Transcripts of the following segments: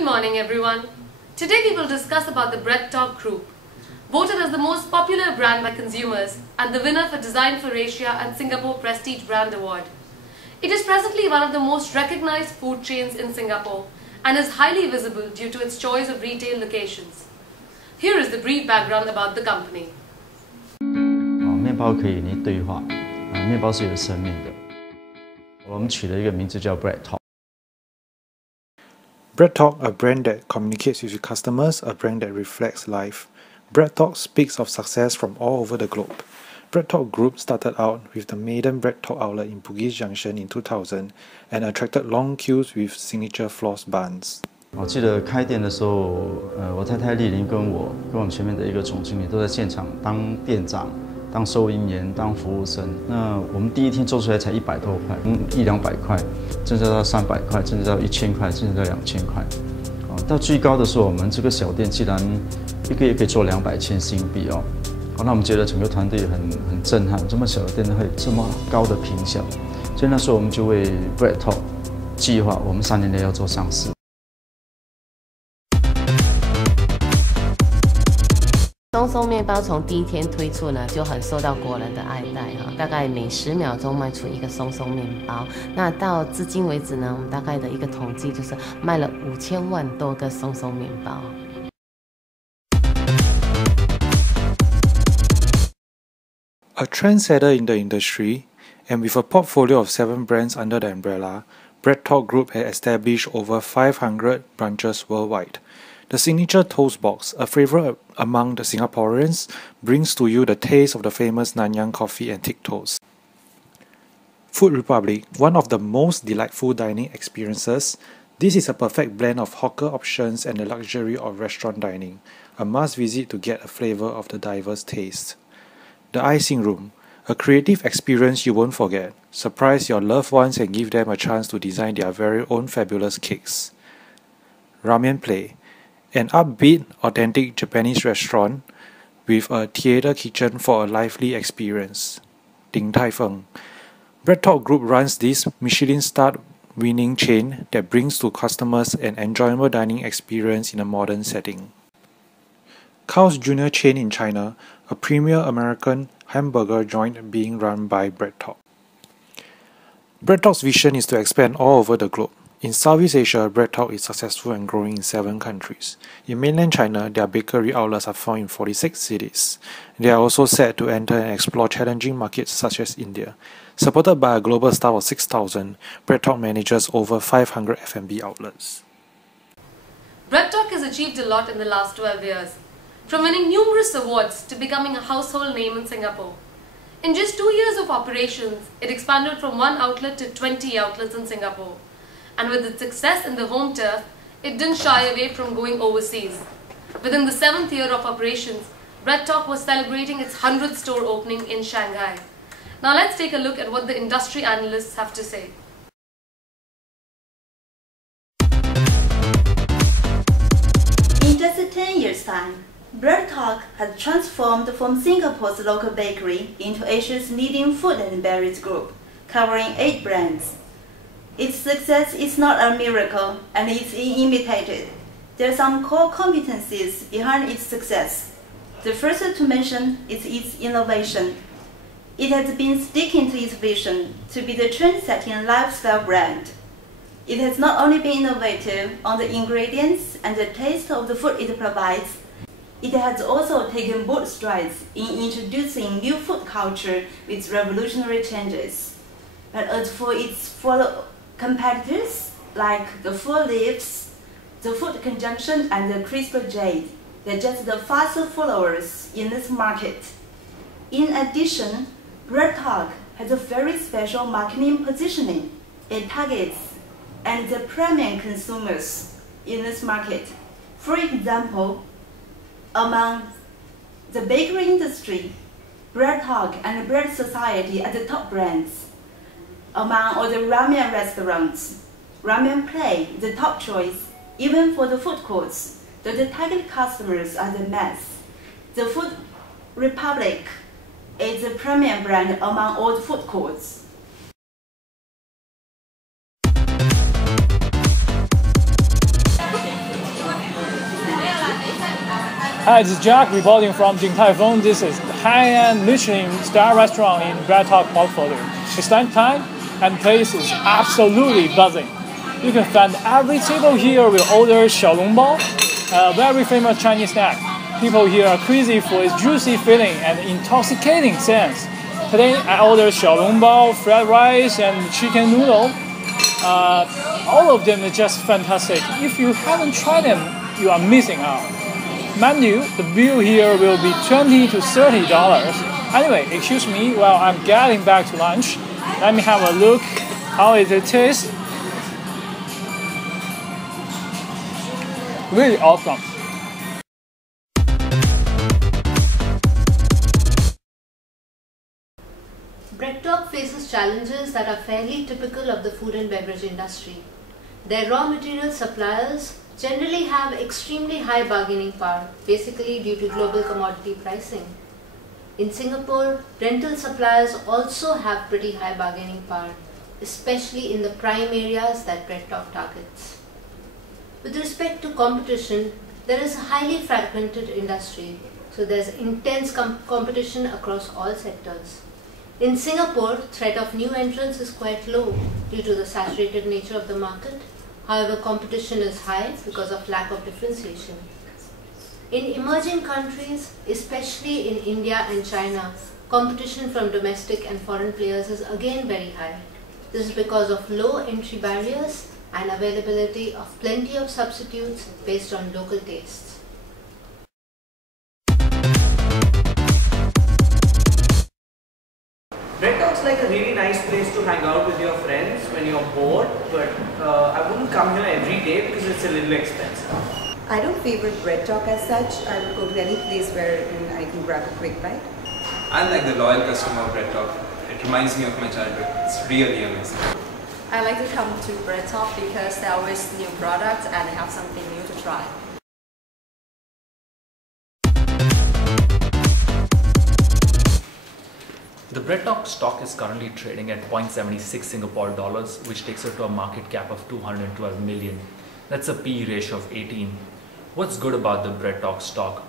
Good morning everyone. Today we will discuss about the BreadTalk Group, voted as the most popular brand by consumers and the winner for Design for Asia and Singapore Prestige Brand Award. It is presently one of the most recognized food chains in Singapore and is highly visible due to its choice of retail locations. Here is the brief background about the company. 面包可以与你对话，面包是有生命的。我们取了一个名字叫 BreadTalk。 BreadTalk, a brand that communicates with customers, a brand that reflects life. BreadTalk speaks of success from all over the globe. BreadTalk Group started out with the maiden BreadTalk outlet in Bugis Junction in 2000 and attracted long queues with signature floss buns. 我记得开店的时候，我太太丽玲跟我们前面的一个总经理都在现场当店长、当收银员、当服务生。那我们第一天做出来才100多块，100-200块，甚至到300块，甚至到1000块，甚至到2000块。到最高的时候，我们这个小店竟然一个月可以做200千新币哦。那我们觉得整个团队很震撼，这么小的店会这么高的评效。所以那时候我们就为 BreadTalk 计划，我们3年内要做上市。 松松面包从第一天推出呢，就很受到国人的爱戴哈，大概每10秒钟卖出一个松松面包。那到至今为止呢，我们大概的一个统计就是卖了5000万多个松松面包。A trendsetter in the industry, and with a portfolio of 7 brands under the umbrella, BreadTalk Group has established over 500 branches worldwide. The signature toast box, a favorite among the Singaporeans, brings to you the taste of the famous Nanyang coffee and thick toast. Food Republic, one of the most delightful dining experiences, this is a perfect blend of hawker options and the luxury of restaurant dining, a must visit to get a flavor of the diverse taste. The Icing Room, a creative experience you won't forget. Surprise your loved ones and give them a chance to design their very own fabulous cakes. Ramen Play, an upbeat, authentic Japanese restaurant with a theater kitchen for a lively experience. Din Tai Fung. BreadTalk Group runs this Michelin-starred winning chain that brings to customers an enjoyable dining experience in a modern setting. Carl's Jr. chain in China, a premier American hamburger joint being run by BreadTalk. BreadTalk's vision is to expand all over the globe. In Southeast Asia, BreadTalk is successful and growing in 7 countries. In mainland China, their bakery outlets are found in 46 cities. They are also set to enter and explore challenging markets such as India. Supported by a global staff of 6,000, BreadTalk manages over 500 F&B outlets. BreadTalk has achieved a lot in the last 12 years, from winning numerous awards to becoming a household name in Singapore. In just 2 years of operations, it expanded from 1 outlet to 20 outlets in Singapore. And with its success in the home turf, it didn't shy away from going overseas. Within the 7th year of operations, BreadTalk was celebrating its 100th store opening in Shanghai. Now let's take a look at what the industry analysts have to say. In just 10 years' time, BreadTalk has transformed from Singapore's local bakery into Asia's leading food and beverage group, covering 8 brands. Its success is not a miracle and it's imitated. There are some core competencies behind its success. The first to mention is its innovation. It has been sticking to its vision to be the trend-setting lifestyle brand. It has not only been innovative on the ingredients and the taste of the food it provides, it has also taken bold strides in introducing new food culture with revolutionary changes. But as for its fellow competitors like the Four Leaves, the Food Conjunction and the Crystal Jade, they're just the fast followers in this market. In addition, BreadTalk has a very special marketing positioning. It targets and the premium consumers in this market. For example, among the bakery industry, BreadTalk and Bread Society are the top brands. Among all the ramen restaurants, Ramen Play is the top choice, even for the food courts, though the target customers are the mass. The Food Republic is the premium brand among all the food courts. Hi, this is Jack reporting from Din Tai Fung. This is the high-end Michelin star restaurant in BreadTalk portfolio. It's lunchtime and the place is absolutely buzzing. You can find every table here will order xiaolongbao, a very famous Chinese snack. People here are crazy for its juicy filling and intoxicating sense. Today I ordered xiaolongbao, fried rice, and chicken noodle. All of them are just fantastic. If you haven't tried them, you are missing out. Mind you, the bill here will be $20 to $30. Anyway, excuse me while I'm getting back to lunch. Let me have a look how it tastes. Really awesome. BreadTalk faces challenges that are fairly typical of the food and beverage industry. Their raw material suppliers generally have extremely high bargaining power, basically due to global commodity pricing. In Singapore, rental suppliers also have pretty high bargaining power, especially in the prime areas that BreadTalk targets. With respect to competition, there is a highly fragmented industry, so there's intense competition across all sectors. In Singapore, threat of new entrants is quite low due to the saturated nature of the market. However, competition is high because of lack of differentiation. In emerging countries, especially in India and China, competition from domestic and foreign players is again very high. This is because of low entry barriers and availability of plenty of substitutes based on local tastes. BreadTalk's like a really nice place to hang out with your friends when you're bored, but I wouldn't come here every day because it's a little expensive. I don't favor BreadTalk as such. I would go to any place where I can grab a quick bite. I'm like the loyal customer of BreadTalk. It reminds me of my childhood. It's really amazing. I like to come to BreadTalk because there are always new products and they have something new to try. The BreadTalk stock is currently trading at 0.76 Singapore dollars, which takes it to a market cap of 212 million. That's a PE ratio of 18. What's good about the BreadTalk stock?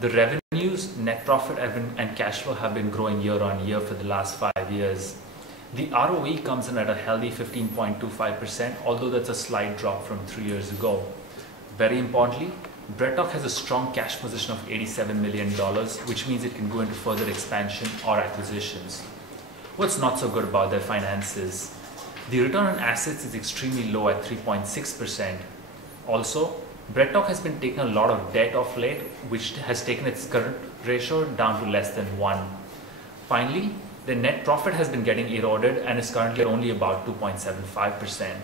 The revenues, net profit and cash flow have been growing year on year for the last 5 years. The ROE comes in at a healthy 15.25%, although that's a slight drop from 3 years ago. Very importantly, BreadTalk has a strong cash position of $87 million, which means it can go into further expansion or acquisitions. What's not so good about their finances? The return on assets is extremely low at 3.6%. Also, BreadTalk has been taking a lot of debt of late, which has taken its current ratio down to less than 1. Finally, the net profit has been getting eroded and is currently at only about 2.75%.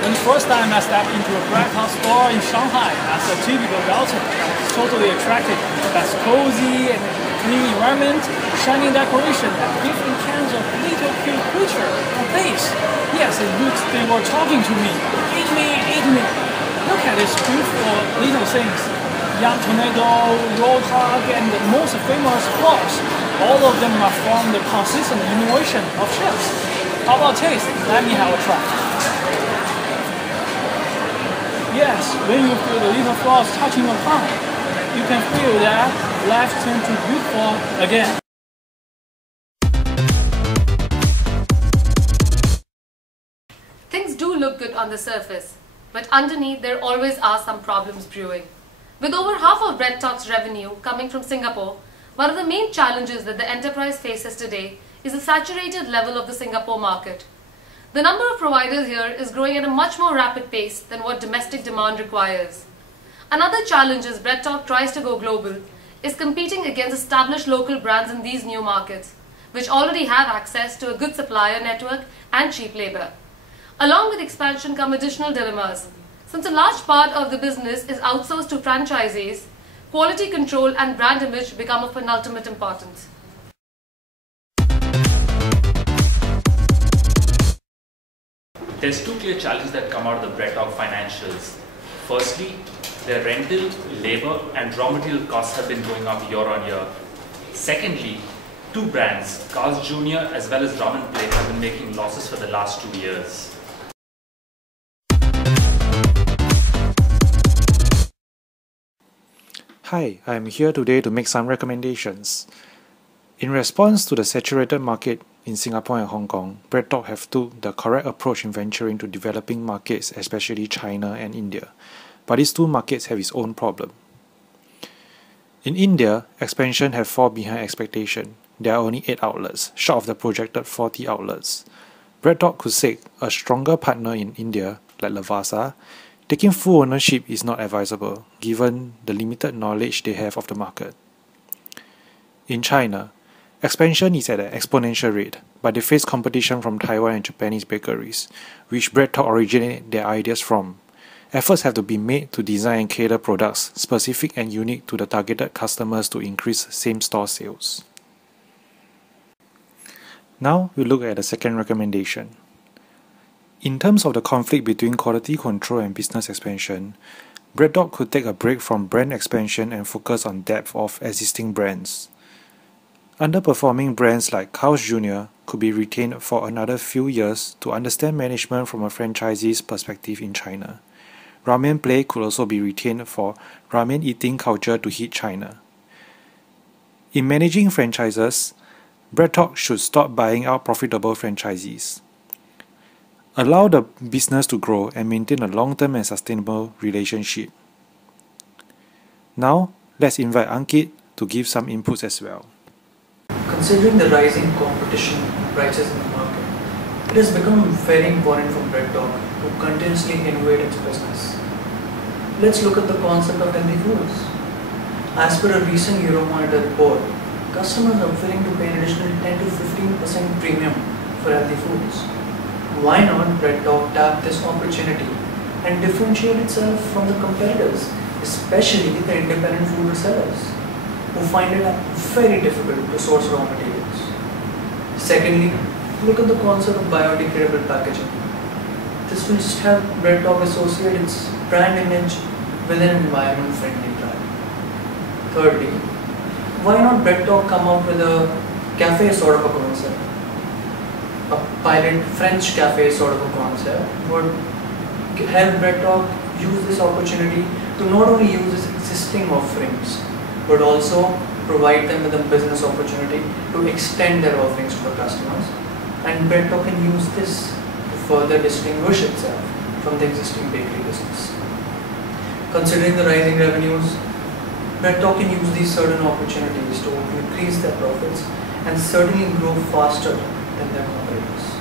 When the first time I stepped into a BreadTalk store in Shanghai as a typical router, I was totally attracted. That's cozy and clean environment, shiny decoration, and different kinds of little cute creature and face. Yes, it looks they were talking to me. Eat me, eat me. Look at these beautiful little things. Young tomato, roadhog, and the most famous flaws. All of them are from the consistent innovation of chefs. How about taste? Let me have a try. Yes, when you feel the little flaws touching your tongue, you can feel that life turns to beautiful again. Things do look good on the surface, but underneath there always are some problems brewing. With over half of BreadTalk's revenue coming from Singapore, one of the main challenges that the enterprise faces today is the saturated level of the Singapore market. The number of providers here is growing at a much more rapid pace than what domestic demand requires. Another challenge as BreadTalk tries to go global is competing against established local brands in these new markets, which already have access to a good supplier network and cheap labor. Along with expansion come additional dilemmas. Since a large part of the business is outsourced to franchisees, quality control and brand image become of penultimate importance. There's two clear challenges that come out of the BreadTalk financials. Firstly, their rental, labor and raw material costs have been going up year on year. Secondly, two brands, Carl's Jr. as well as Ramen Plate, have been making losses for the last 2 years. Hi, I am here today to make some recommendations. In response to the saturated market in Singapore and Hong Kong, BreadTalk have took the correct approach in venturing to developing markets, especially China and India. But these two markets have its own problem. In India, expansion have fallen behind expectation. There are only 8 outlets, short of the projected 40 outlets. BreadTalk could seek a stronger partner in India, like Lavazza. Taking full ownership is not advisable, given the limited knowledge they have of the market. In China, expansion is at an exponential rate, but they face competition from Taiwan and Japanese bakeries, which BreadTalk originate their ideas from. Efforts have to be made to design and cater products specific and unique to the targeted customers to increase same-store sales. Now we look at the second recommendation. In terms of the conflict between quality control and business expansion, BreadTalk could take a break from brand expansion and focus on depth of existing brands. Underperforming brands like Carl's Jr. could be retained for another few years to understand management from a franchisee's perspective in China. Ramen Play could also be retained for ramen eating culture to hit China. In managing franchises, BreadTalk should stop buying out profitable franchisees. Allow the business to grow and maintain a long-term and sustainable relationship. Now, let's invite Ankit to give some inputs as well. Considering the rising competition prices in the market, it has become very important for BreadTalk to continuously innovate its business. Let's look at the concept of healthy foods. As per a recent Euromonitor report, customers are willing to pay an additional 10 to 15% premium for healthy foods. Why not BreadTalk tap this opportunity and differentiate itself from the competitors, especially the independent food resellers, who find it very difficult to source raw materials? Secondly, look at the concept of biodegradable packaging. This will just help BreadTalk associate its brand image with an environment-friendly brand. Thirdly, why not BreadTalk come up with a cafe sort of a concept? A pilot French cafe sort of a concept would help BreadTalk use this opportunity to not only use its existing offerings, but also provide them with a business opportunity to extend their offerings to the customers. And BreadTalk can use this to further distinguish itself from the existing bakery business. Considering the rising revenues, BreadTalk can use these certain opportunities to increase their profits and certainly grow faster than their competitors.